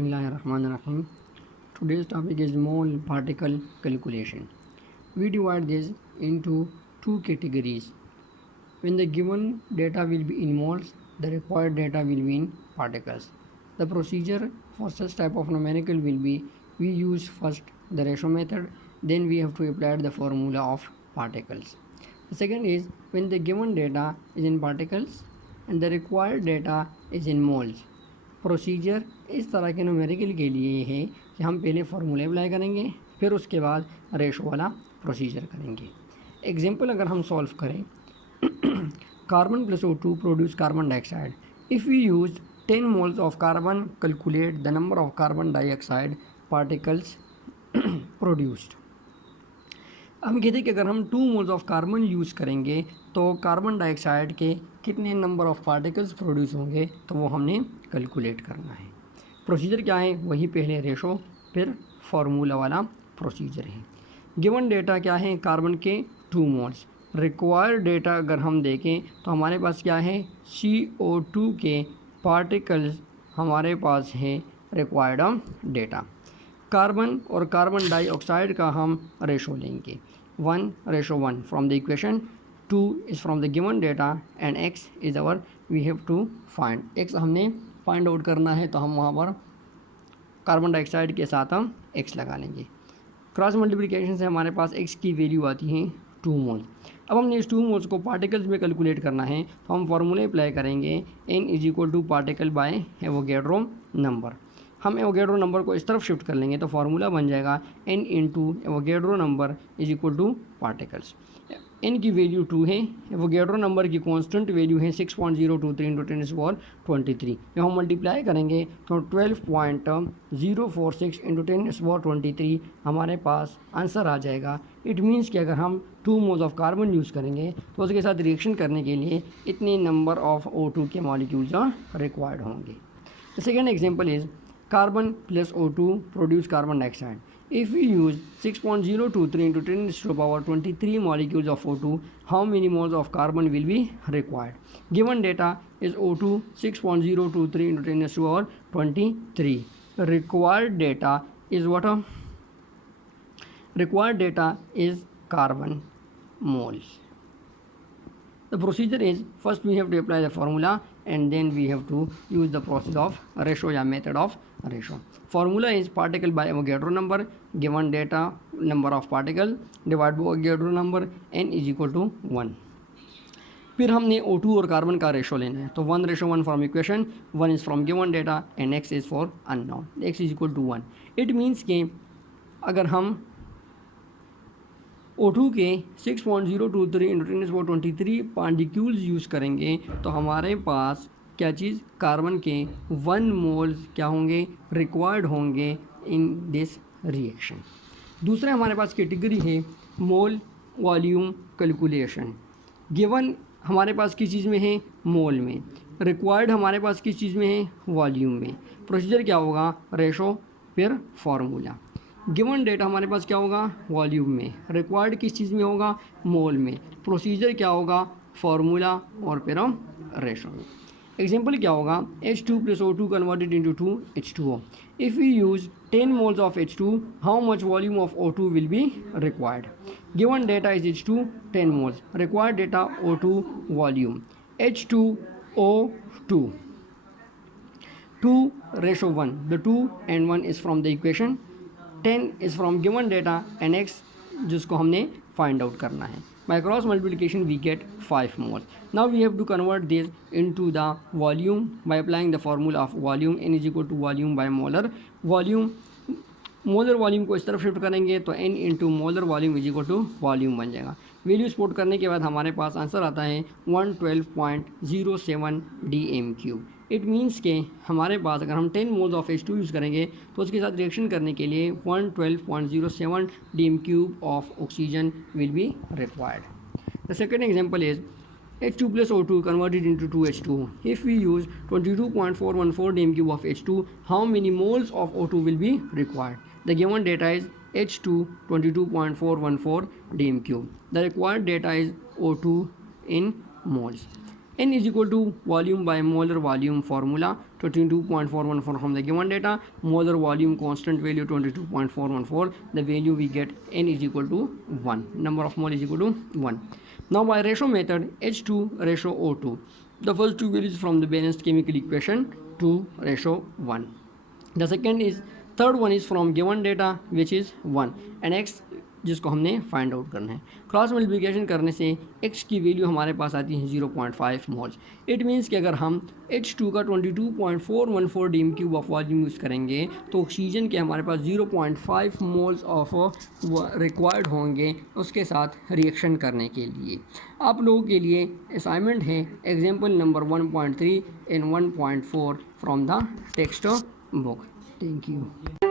Bismillahirrahmanirrahim. Today's topic is mole particle calculation. We divide this into two categories. When the given data will be in moles, the required data will be in particles. The procedure for such type of numerical will be we use first the ratio method, then we have to apply the formula of particles. The second is when the given data is in particles and the required data is in moles. Procedure इस तरह के numerical के लिए है कि हम पहले फार्मूले अप्लाई करेंगे, फिर उसके बाद रेशो वाला प्रोसीजर करेंगे. एग्जांपल अगर हम सॉल्व करें, carbon plus O2 produce carbon dioxide. If we use 10 moles of carbon, calculate the number of carbon dioxide particles produced. हम कहते हैं कि अगर हम 2 मोल्स ऑफ कार्बन यूज़ करेंगे तो कार्बन डाइऑक्साइड के कितने नंबर ऑफ पार्टिकल्स प्रोड्यूस होंगे, तो वो हमने कैलकुलेट करना है. प्रोसीजर क्या है, वही पहले रेशो फिर फार्मूला वाला प्रोसीजर है. गिवन डेटा क्या है, कार्बन के 2 मोल्स. रिक्वायर्ड डेटा अगर हम देखें तो हमारे पास क्या है, CO2 के पार्टिकल्स हमारे पास है रिक्वायर्ड डेटा. कार्बन और कार्बन डाइऑक्साइड का हम रेशो लेंगे 1:1 from the equation. 2 is from the given data and x is our we have to find. x हमने फाइंड आउट करना है तो हम वहाँ पर कार्बन डाइऑक्साइड के साथ हम x लगा लेंगे. क्रॉस मल्टीप्लिकेशन से हमारे पास x की वैल्यू आती है 2 मोल. अब हमने इस 2 मोल्स को पार्टिकल्स में कैलकुलेट करना है तो हम फार्मूले अप्लाई करेंगे n = particle by Avogadro number. हम एवोगैड्रो नंबर को इस तरफ शिफ्ट कर लेंगे तो फार्मूला बन जाएगा n × Avogadro number = particles. n की वैल्यू 2 है, एवोगैड्रो नंबर की कांस्टेंट वैल्यू है 6.023 × 10⁻23. जब हम मल्टीप्लाई करेंगे तो 12.046 × 10⁻23 हमारे पास आंसर आ जाएगा. इट मीन्स कि अगर हम 2 मोल्स ऑफ कार्बन यूज़ करेंगे तो उसके साथ रिएक्शन करने के लिए इतने नंबर ऑफ O2 के मॉलिक्यूल्स रिक्वायर्ड होंगे. The second example is carbon plus O2 produce carbon dioxide. If we use 6.023 × 10⁻23 molecules of O2, how many moles of carbon will be required? Given data is O2 6.023 × 10⁻23. Required data is what? Required data is carbon moles. The procedure is first we have to apply the formula and then we have to use the process of ratio या method of ratio. Formula is particle by Avogadro number, given data number of particle divided by Avogadro number, n = 1. फिर हमने O2 और carbon का ratio लेना है तो 1:1 from equation, 1 is from given data and x is for unknown. x = 1. It means कि अगर हम O2 के 6.023 × 10⁻23 पार्टिक्यूल्स यूज़ करेंगे तो हमारे पास क्या चीज़, कार्बन के 1 मोल्स क्या होंगे, रिक्वायर्ड होंगे इन दिस रिएक्शन. दूसरा हमारे पास कैटेगरी है मोल वॉल्यूम कैलकुलेशन. गिवन हमारे पास किस चीज़ में है, मोल में. रिक्वायर्ड हमारे पास किस चीज़ में है, वॉल्यूम में. प्रोसीजर क्या होगा, रेशो फिर फार्मूला. गिवन डेटा हमारे पास क्या होगा, वॉल्यूम में. रिक्वायर्ड किस चीज़ में होगा, मोल में. प्रोसीजर क्या होगा, फार्मूला और फिर रेशो में. एग्जाम्पल क्या होगा, H2 + O2 converted into 2H2O. If we use 10 moles of H2, how much volume of O2 will be required. Given data is H2 10 moles, required data O2 volume H2O2 2:1. The 2 and 1 is from the equation, 10 is from given data and x जिसको हमने find out करना है. By cross multiplication we get 5 moles. Now we have to convert this into the volume by applying the formula of volume. n = volume by molar volume. Molar volume को इस तरफ shift करेंगे तो n × molar volume = volume बन जाएगा. Value sport करने के बाद हमारे पास आंसर आता है 112.07 dm³. इट मीन्स के हमारे पास अगर हम 10 मोल्स ऑफ H2 यूज़ करेंगे तो उसके साथ रिएक्शन करने के लिए 112.07 dm³ of oxygen will be required. The second example is H2 + O2 converted into 2H2O. If we use 22.414 dm³ of H2, how many moles of O2 will be required? The given data is H2 22.414 dm³. The required data is O2 in moles. n = volume by molar volume formula. 22.414 from the given data, molar volume constant value 22.414, the value we get N is equal to 1, number of mole is equal to 1. Now by ratio method, H2 ratio O2, the first two values from the balanced chemical equation 2 ratio 1. The third one is from given data which is 1 and x जिसको हमने find out करना है. Cross multiplication करने से x की value हमारे पास आती है 0.5 मोल्स. इट मीन्स कि अगर हम H2 का 22.414 dm cube of volume use करेंगे तो ऑक्सीजन के हमारे पास 0.5 मोल्स ऑफ रिक्वायर्ड होंगे उसके साथ रिएक्शन करने के लिए. आप लोगों के लिए असाइनमेंट है example number 1.3 and 1.4 from the text book. Thank you.